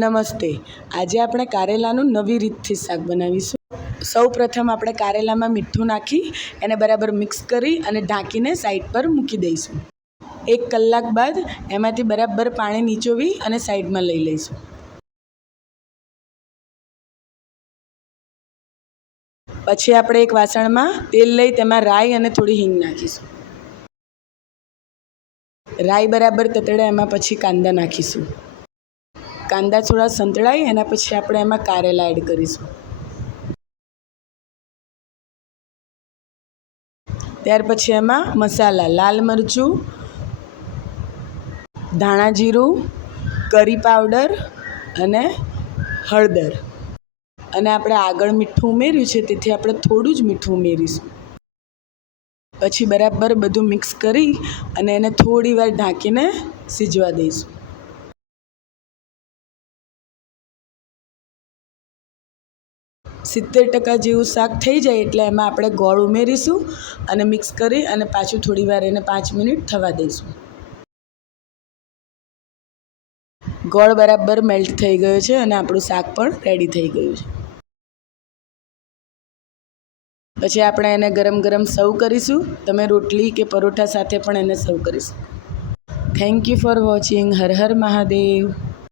નમસ્તે. આજે આપણે કારેલાનું નવી રીતથી શાક બનાવીશું. સૌ પ્રથમ આપણે કારેલામાં મીઠું નાખી એને બરાબર મિક્સ કરી અને ઢાંકીને સાઈડ પર મૂકી દઈશું. 1 કલાક બાદ એમાંથી બરાબર પાણી નીચોવી અને સાઈડમાં લઈ લઈશું. પછી આપણે એક વાસણમાં તેલ લઈ તેમાં રાઈ અને થોડી હિંગ નાખીશું. રાઈ બરાબર તતડે એમાં પછી કાંદા નાખીશું. કાંદા થોડા સંતળાય એના પછી આપણે એમાં કારેલા એડ કરીશું. ત્યાર પછી એમાં મસાલા લાલ મરચું, ધાણા જીરું, કરી પાવડર અને હળદર અને આપણે આગળ મીઠું ઉમેર્યું છે તેથી આપણે થોડું જ મીઠું ઉમેરીશું. પછી બરાબર બધું મિક્સ કરી અને એને થોડી વાર ઢાંકીને સિજવા દઈશું. 70% જેવું શાક થઈ જાય એટલે એમાં આપણે ગોળ ઉમેરીશું અને મિક્સ કરી અને પાછું થોડી વાર એને 5 મિનિટ થવા દઈશું. ગોળ બરાબર મેલ્ટ થઈ ગયો છે અને આપણું શાક પણ રેડી થઈ ગયું છે. પછી આપણે એને ગરમ ગરમ સર્વ કરીશું. તમે રોટલી કે પરોઠા સાથે પણ એને સર્વ કરીશું. Thank you for watching. Har Har Mahadev.